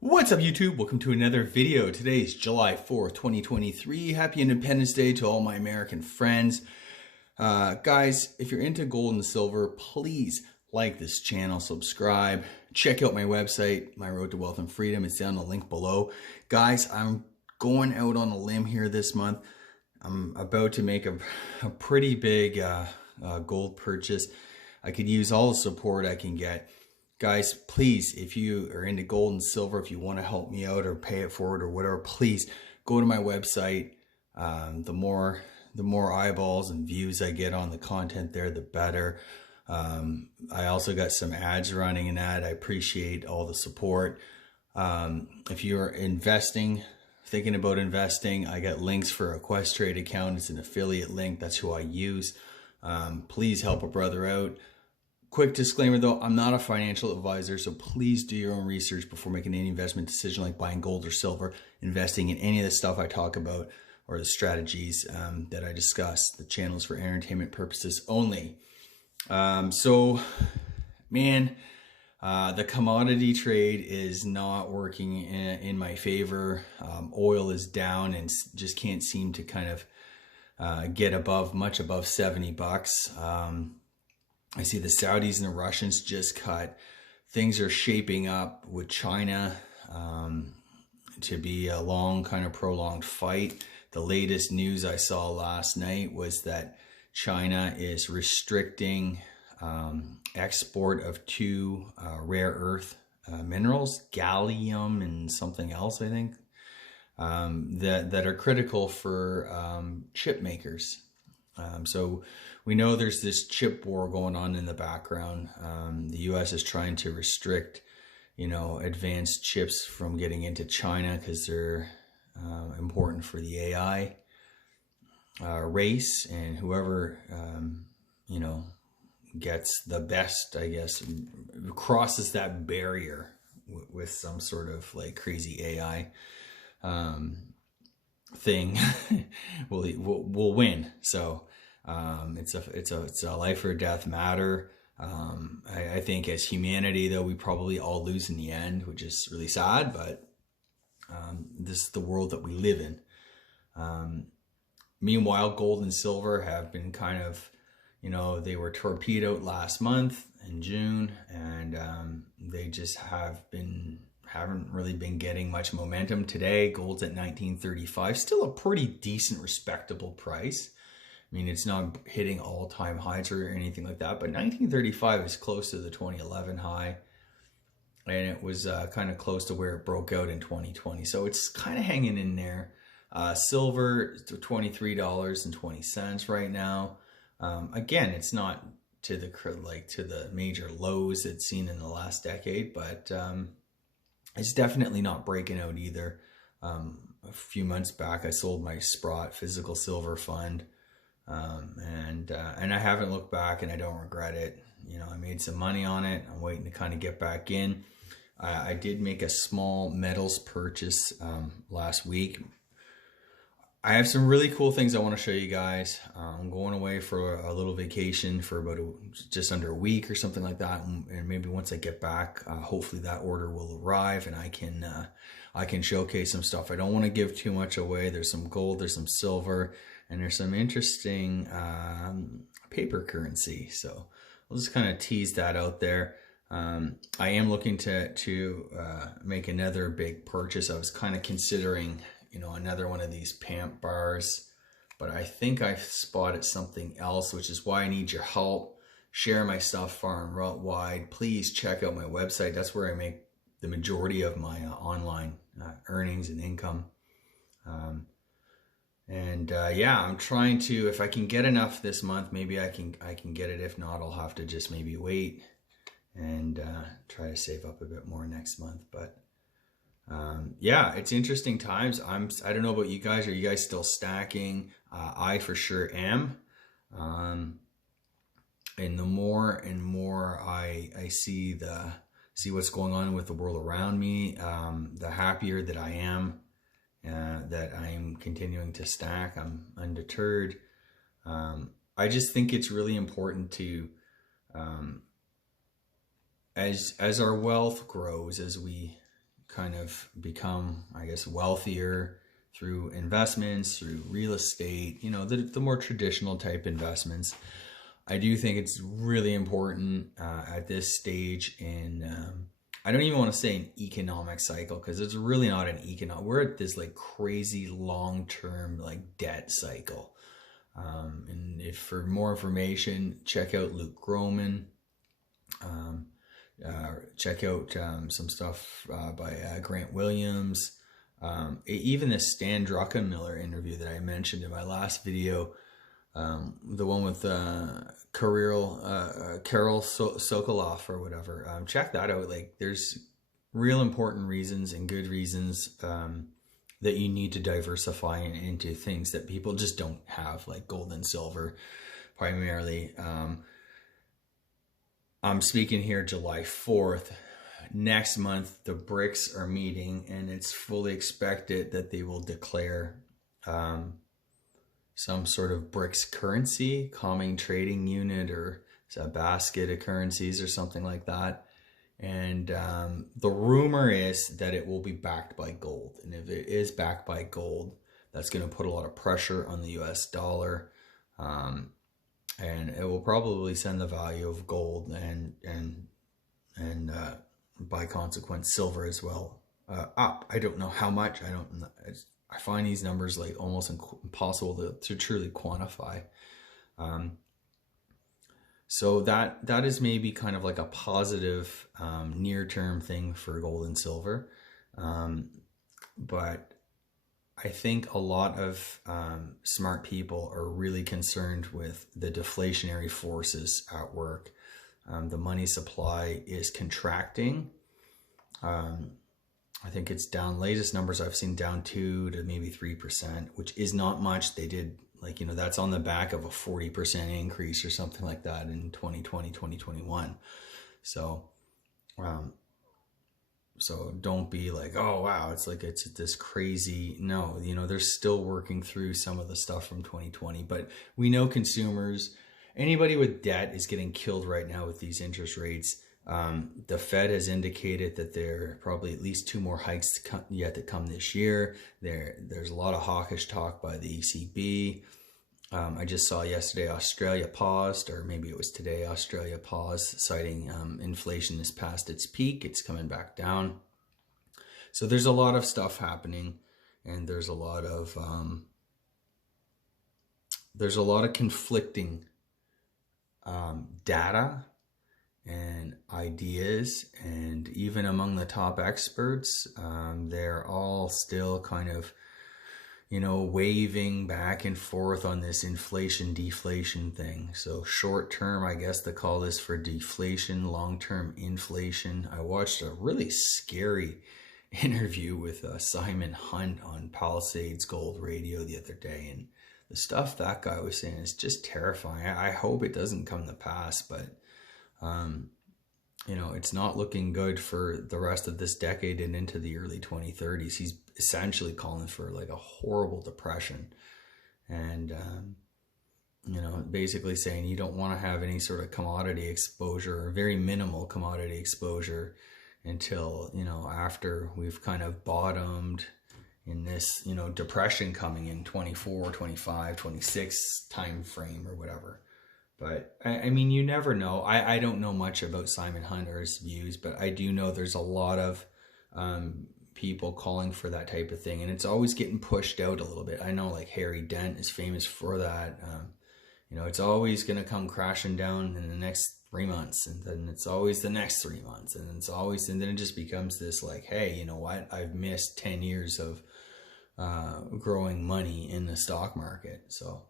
What's up, YouTube? Welcome to another video. Today is July 4th, 2023. Happy Independence Day to all my American friends. Guys, if you're into gold and silver, please like this channel, subscribe, check out my website, My Road to Wealth and Freedom. It's down the link below. Guys, I'm going out on a limb here this month. I'm about to make a pretty big gold purchase. I could use all the support I can get. Guys, please, if you are into gold and silver, if you want to help me out or pay it forward or whatever, please go to my website. The more eyeballs and views I get on the content there, the better. I also got some ads running in that. I appreciate all the support. If you're thinking about investing, I got links for a Quest Trade account. It's an affiliate link. That's who I use. Please help a brother out. Quick disclaimer though, I'm not a financial advisor, so please do your own research before making any investment decision like buying gold or silver, investing in any of the stuff I talk about or the strategies that I discuss. The channel is for entertainment purposes only. The commodity trade is not working in my favor. Oil is down and just can't seem to kind of get much above 70 bucks. I see the Saudis and the Russians just cut. Things are shaping up with China to be a long, kind of prolonged fight. The latest news I saw last night was that China is restricting export of two rare earth minerals, gallium and something else, I think, that are critical for chip makers. So we know there's this chip war going on in the background. The US is trying to restrict, advanced chips from getting into China because they're important for the AI race, and whoever, gets the best, I guess, crosses that barrier with some sort of like crazy AI thing will win. So it's a life or death matter. I think as humanity though, we probably all lose in the end, which is really sad, but this is the world that we live in. Meanwhile, gold and silver have been kind of, they were torpedoed last month in June, and they just haven't really been getting much momentum. Today, gold's at 1935, still a pretty decent, respectable price. I mean, it's not hitting all-time highs or anything like that, but 1935 is close to the 2011 high, and it was kind of close to where it broke out in 2020. So it's kind of hanging in there. Silver to $23.20 right now. Again, it's not to the major lows it's seen in the last decade, but it's definitely not breaking out either. A few months back, I sold my Sprott physical silver fund, and I haven't looked back, and I don't regret it. I made some money on it. I'm waiting to kind of get back in. I did make a small metals purchase last week. I have some really cool things I want to show you guys. I'm going away for a little vacation for about just under a week or something like that, and maybe once I get back, hopefully that order will arrive and I can showcase some stuff. I don't want to give too much away. There's some gold, there's some silver, and there's some interesting paper currency. So we'll just kind of tease that out there. I am looking to make another big purchase. I was kind of considering another one of these PAMP bars, but I think I've spotted something else, which is why I need your help. Share my stuff far and wide. Please check out my website. That's where I make the majority of my online earnings and income. Yeah, I'm trying to, if I can get enough this month, maybe I can get it. If not, I'll have to just maybe wait and try to save up a bit more next month. But yeah, it's interesting times. I don't know about you guys. Are you guys still stacking? I for sure am. And the more and more I see what's going on with the world around me, the happier that I am that I am continuing to stack. I'm undeterred. I just think it's really important to, as our wealth grows, as we kind of become, I guess, wealthier through investments, through real estate, you know, the more traditional type investments. I do think it's really important at this stage in, I don't even want to say an economic cycle, because it's really not an economic, we're at this like crazy long-term like debt cycle. And if for more information, check out Luke Groman. Check out some stuff by Grant Williams. Even the Stan Druckenmiller interview that I mentioned in my last video, the one with Carol Sokoloff or whatever. Check that out. Like, there's real important reasons and good reasons that you need to diversify into things that people just don't have, like gold and silver primarily. I'm speaking here July 4th. Next month, the Brics are meeting, and it's fully expected that they will declare some sort of Brics currency, common trading unit, or a basket of currencies or something like that. And the rumor is that it will be backed by gold. And if it is backed by gold, that's going to put a lot of pressure on the US dollar. And it will probably send the value of gold and by consequence silver as well up. I don't know how much. I find these numbers like almost impossible to truly quantify. So that is maybe kind of like a positive near-term thing for gold and silver. But I think a lot of smart people are really concerned with the deflationary forces at work. The money supply is contracting. I think it's down, latest numbers I've seen, down 2 to maybe 3%, which is not much. They did, like, you know, that's on the back of a 40% increase or something like that in 2020, 2021. So don't be like, oh, wow, it's like, it's this crazy. No, you know, they're still working through some of the stuff from 2020, but we know consumers, anybody with debt is getting killed right now with these interest rates. The Fed has indicated that there are probably at least 2 more hikes yet to come this year. There's a lot of hawkish talk by the ECB. I just saw yesterday Australia paused, or maybe it was today Australia paused, citing inflation is past its peak. It's coming back down. So there's a lot of stuff happening, and there's a lot of conflicting data and ideas, and even among the top experts, they're all still kind of, you know, waving back and forth on this inflation deflation thing. So short term, I guess they call this for deflation, long term inflation. I watched a really scary interview with Simon Hunt on Palisades Gold Radio the other day, and the stuff that guy was saying is just terrifying. I hope it doesn't come to pass, but you know, it's not looking good for the rest of this decade and into the early 2030s. He's essentially calling for like a horrible depression, and you know, basically saying you don't want to have any sort of commodity exposure, or very minimal commodity exposure, until, you know, after we've kind of bottomed in this, you know, depression coming in 24, 25, 26 time frame or whatever. But I mean, you never know. I don't know much about Simon Hunter's views, but I do know there's a lot of people calling for that type of thing, and it's always getting pushed out a little bit. I know, like, Harry Dent is famous for that. You know, it's always going to come crashing down in the next 3 months, and then it's always the next 3 months, and it's always, and then it just becomes this like, hey, you know what? I've missed 10 years of growing money in the stock market. So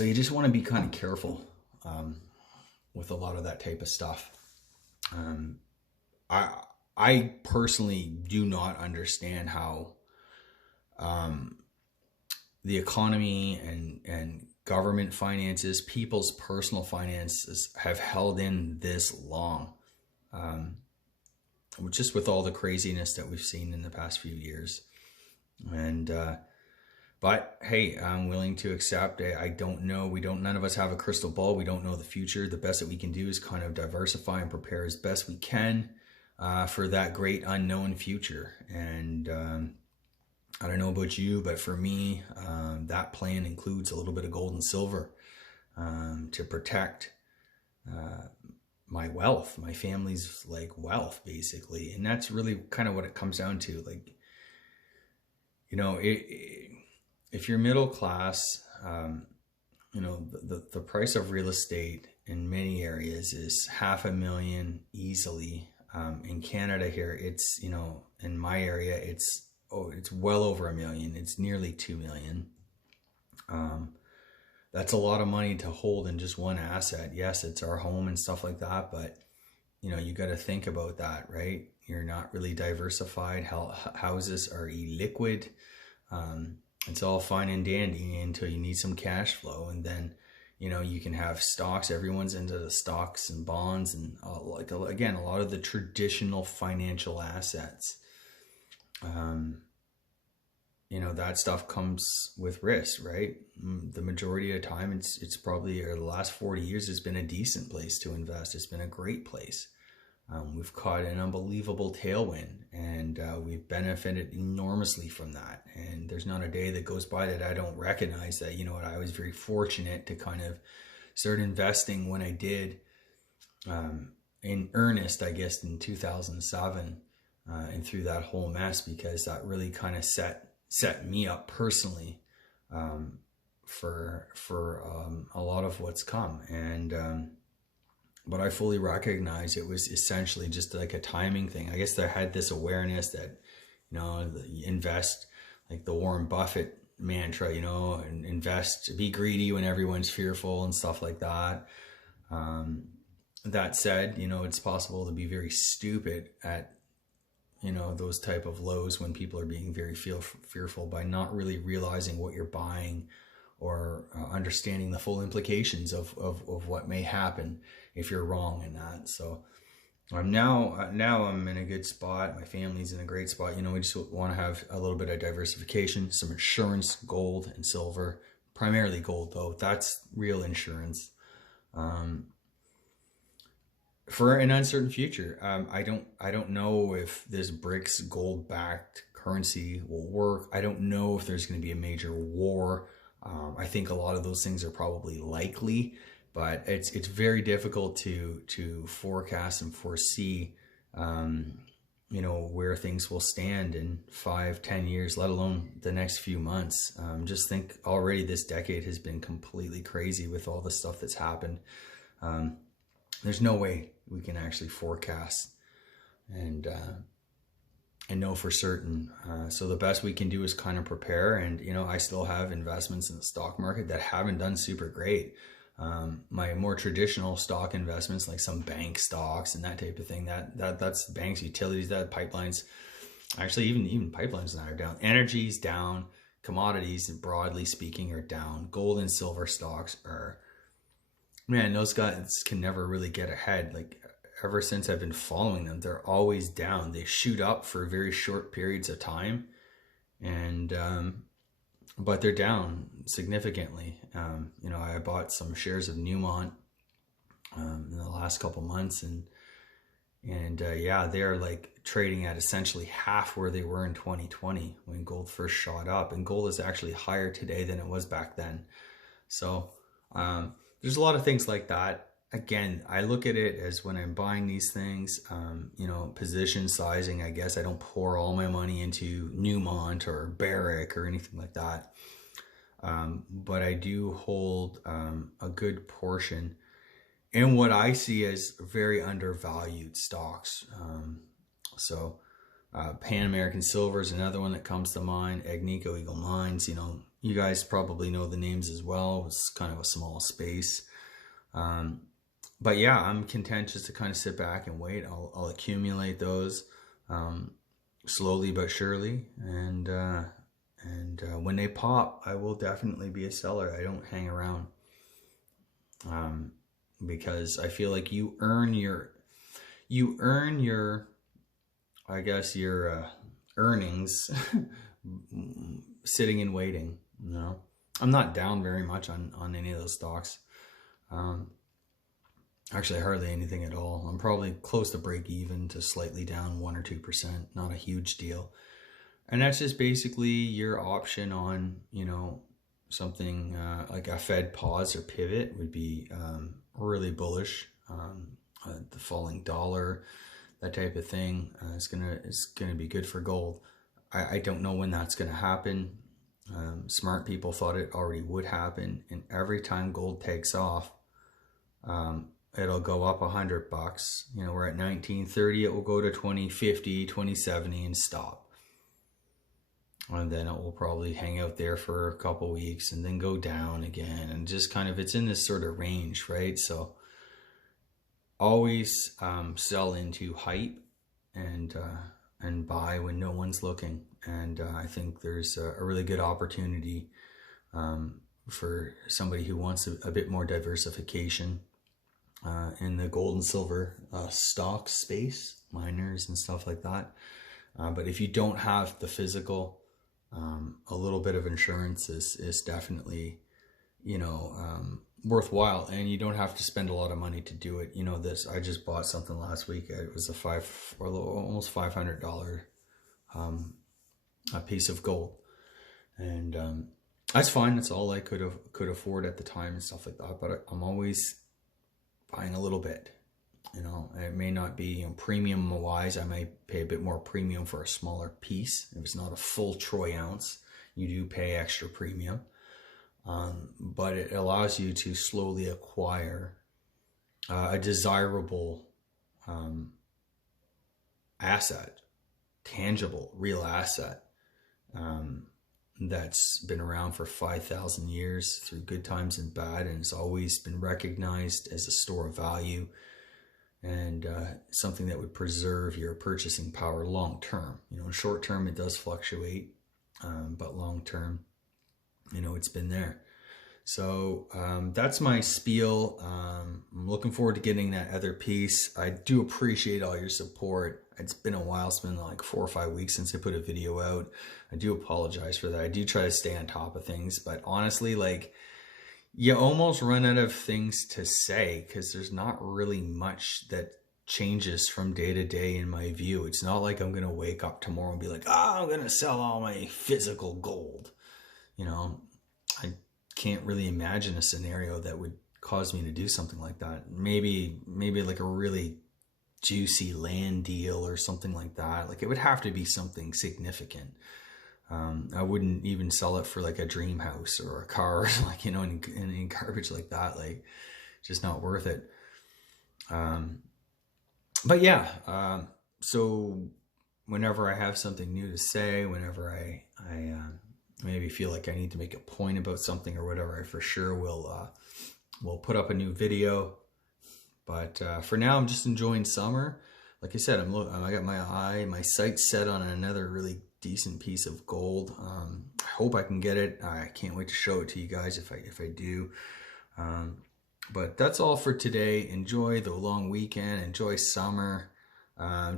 you just want to be kind of careful with a lot of that type of stuff. I personally do not understand how the economy and government finances, people's personal finances, have held in this long. Just with all the craziness that we've seen in the past few years. And But hey, I'm willing to accept. I don't know. None of us have a crystal ball. We don't know the future. The best that we can do is kind of diversify and prepare as best we can for that great unknown future. And I don't know about you, but for me, that plan includes a little bit of gold and silver to protect my wealth, my family's like wealth, basically. And that's really kind of what it comes down to. Like, you know, if you're middle class, you know, the price of real estate in many areas is $500,000 easily. In Canada here, it's, you know, in my area, it's well over $1 million. It's nearly 2 million. That's a lot of money to hold in just one asset. Yes, it's our home and stuff like that, but you know, you got to think about that, right? You're not really diversified. Houses are illiquid. It's all fine and dandy until you need some cash flow, and then you know, you can have stocks. Everyone's into the stocks and bonds, and like again, a lot of the traditional financial assets. You know, that stuff comes with risk, right? The majority of the time, it's probably, or the last 40 years has been a decent place to invest. It's been a great place. We've caught an unbelievable tailwind, and we've benefited enormously from that. And there's not a day that goes by that I don't recognize that, you know what, I was very fortunate to kind of start investing when I did, in earnest, I guess, in 2007, and through that whole mess, because that really kind of set me up personally for a lot of what's come. And but I fully recognize it was essentially just like a timing thing. I guess I had this awareness that, you know, invest, like the Warren Buffett mantra, you know, and invest, be greedy when everyone's fearful and stuff like that. That said, you know, it's possible to be very stupid at, you know, those type of lows when people are being very fearful by not really realizing what you're buying, or understanding the full implications of what may happen if you're wrong in that. So I'm now I'm in a good spot. My family's in a great spot. You know, we just want to have a little bit of diversification, some insurance, gold and silver, primarily gold though. That's real insurance. For an uncertain future. I don't know if this Brics gold-backed currency will work. I don't know if there's going to be a major war. I think a lot of those things are probably likely, but it's very difficult to forecast and foresee, you know, where things will stand in 5-10 years, let alone the next few months. Just think already this decade has been completely crazy with all the stuff that's happened. There's no way we can actually forecast and know for certain. So the best we can do is kind of prepare. And, you know, I still have investments in the stock market that haven't done super great. My more traditional stock investments, like some bank stocks and that type of thing, that's banks, utilities, that pipelines, actually even pipelines now are down. Energy's down. Commodities, broadly speaking, are down. Gold and silver stocks are, man, those guys can never really get ahead. Like, ever since I've been following them, they're always down. They shoot up for very short periods of time, and but they're down significantly. You know, I bought some shares of Newmont in the last couple months, and yeah, they're like trading at essentially half where they were in 2020 when gold first shot up, and gold is actually higher today than it was back then. So there's a lot of things like that. Again, I look at it as when I'm buying these things, you know, position sizing. I guess I don't pour all my money into Newmont or Barrick or anything like that. But I do hold a good portion in what I see as very undervalued stocks. So Pan American Silver is another one that comes to mind. Agnico Eagle Mines, you know, you guys probably know the names as well. It's kind of a small space. But yeah, I'm content just to kind of sit back and wait. I'll accumulate those slowly but surely, and when they pop, I will definitely be a seller. I don't hang around, because I feel like you earn your, I guess, your earnings sitting and waiting. No, I'm not down very much on any of those stocks. Um, Actually, hardly anything at all. I'm probably close to break even to slightly down 1 or 2%. Not a huge deal. And that's just basically your option on, something like a Fed pause or pivot would be really bullish. The falling dollar, that type of thing, is gonna be good for gold. I don't know when that's gonna happen. Smart people thought it already would happen, and every time gold takes off, it'll go up $100. We're at 1930, it will go to 2050, 2070 and stop. And then it will probably hang out there for a couple weeks and then go down again, and just kind of, it's in this sort of range, right? So always sell into hype and buy when no one's looking. And I think there's a really good opportunity for somebody who wants a bit more diversification in the gold and silver stock space, miners and stuff like that. But if you don't have the physical, a little bit of insurance is definitely, worthwhile, and you don't have to spend a lot of money to do it. I just bought something last week. It was almost $500 a piece of gold, and that's fine. That's all I could afford at the time and stuff like that. But I'm always buying a little bit. It may not be premium wise. I might pay a bit more premium for a smaller piece. If it's not a full troy ounce, you do pay extra premium. But it allows you to slowly acquire a desirable asset, tangible, real asset, that's been around for 5,000 years through good times and bad, and it's always been recognized as a store of value, and something that would preserve your purchasing power long term. Short term it does fluctuate, but long term, it's been there. So that's my spiel. I'm looking forward to getting that other piece. I do appreciate all your support. It's been a while. It's been like 4 or 5 weeks since I put a video out. I do apologize for that. I do try to stay on top of things, but honestly, you almost run out of things to say because there's not really much that changes from day to day in my view. It's not like I'm going to wake up tomorrow and be like, I'm going to sell all my physical gold. I can't really imagine a scenario that would cause me to do something like that. Maybe like a really juicy land deal or something like that. It would have to be something significant. I wouldn't even sell it for like a dream house or a car, any garbage like that. Just not worth it. But yeah, so whenever I have something new to say, whenever I maybe feel like I need to make a point about something or whatever, I for sure will put up a new video. But for now, I'm just enjoying summer. Like I said, I got my sights set on another really decent piece of gold. I hope I can get it. I can't wait to show it to you guys if I do. But that's all for today. Enjoy the long weekend. Enjoy summer.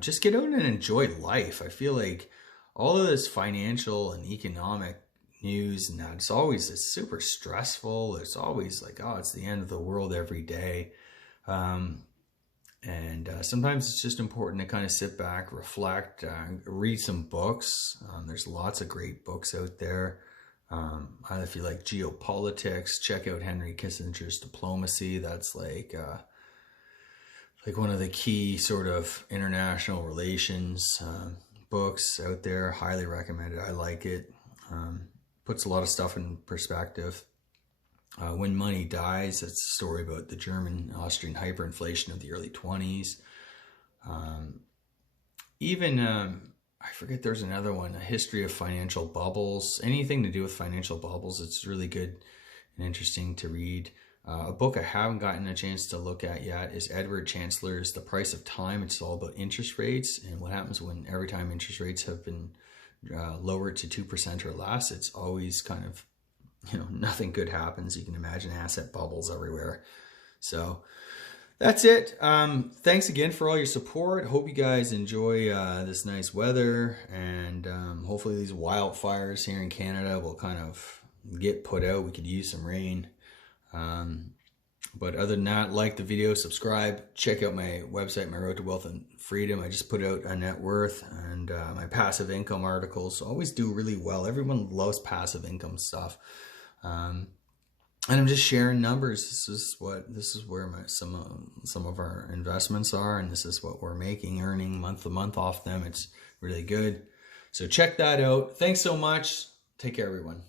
Just get out and enjoy life. I feel like all of this financial and economic news and that, it's super stressful. It's always like, it's the end of the world every day. And sometimes it's just important to kind of sit back, reflect, read some books. There's lots of great books out there. If you like geopolitics, check out Henry Kissinger's Diplomacy. That's like one of the key sort of international relations books out there. Highly recommended. I like it. Puts a lot of stuff in perspective. When Money Dies, that's a story about the German-Austrian hyperinflation of the early 20s. I forget, there's another one, A History of Financial Bubbles. Anything to do with financial bubbles, it's really good and interesting to read. A book I haven't gotten a chance to look at yet is Edward Chancellor's The Price of Time. It's all about interest rates and what happens when every time interest rates have been lowered to 2% or less. It's always kind of, nothing good happens. You can imagine asset bubbles everywhere. So that's it. Thanks again for all your support. Hope you guys enjoy this nice weather, and hopefully these wildfires here in Canada will kind of get put out. We could use some rain. But other than that, like the video, subscribe, check out my website, My Road to Wealth and Freedom. I just put out a net worth and my passive income articles. So always do really well. Everyone loves passive income stuff. And I'm just sharing numbers. This is where some of our investments are, and this is what we're earning month to month off them. It's really good. So check that out. Thanks so much. Take care, everyone.